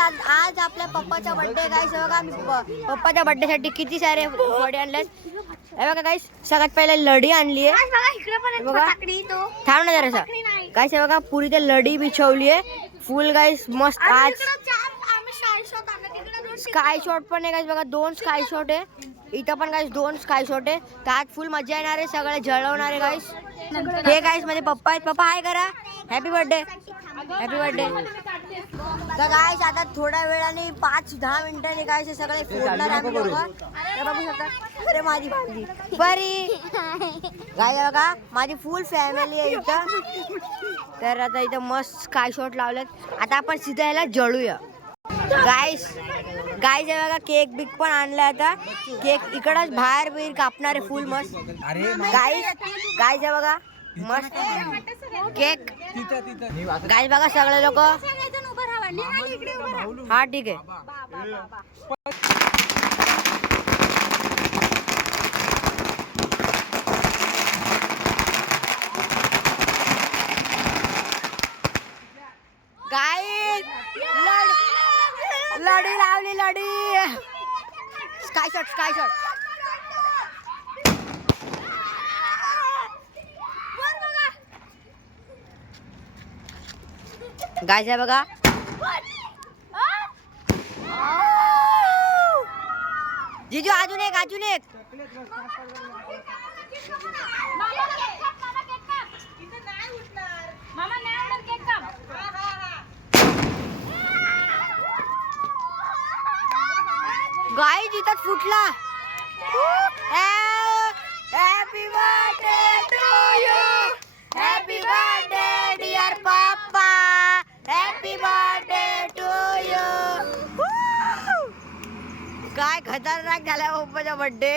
आज आपल्या पप्पाचा बर्थडे गाईस. बघा आम्ही पप्पाच्या बर्थडे साठी किती सारे वडे आणलेत. हे बघा गाईस, सगळ्यात पहिले लढी आणली आहे. बघा थांब ना जरासा गाईस. हे बघा पुरी ते लढी बिछवली आहे फुल गाईस. मस्त आज स्काय शॉट पण आहे गाईस. बघा 2 स्काय शॉट आहे इथं पण गाईस. 2 स्काय शॉट आहे. त्यात फुल मजा येणार आहे. सगळे जळवणार आहे गाईस. हे गाईस माझे पप्पा आहेत. पप्पा हाय करा. Happy birthday. Happy birthday. तर गाईस आता थोड्या वेळाने 5-10 मिनिटांनी गाईस हे सगळे फोडणार आम्ही. बघा हे बघू शकता. अरे माझी भाजी बरी गाईस. बघा माझी फुल फॅमिली आहे इथं. तर आता इथं मस्त स्काय शॉट लावलेत. आता आपण सीधा याला जळूया गाईस. गाईस हे बघा केक बिक पण आणलाय. आता केक इकडच बाहेर बिर कापणार आहे फुल मस्त गाईस. गाईस हे बघा मस्त केक गाईस. बघा सगळे लोक. हा ठीक आहे. गाईस लढी लावली. लढी स्काय शॉट. स्काय शॉट गाईस आहे बघा. जीजू अजून एक. अजून एक गाई जिथं फुटला. Happy birthday to you. Happy birthday dear papa. Happy birthday to you. काय खतरनाक झाला पप्पाचा बर्थडे.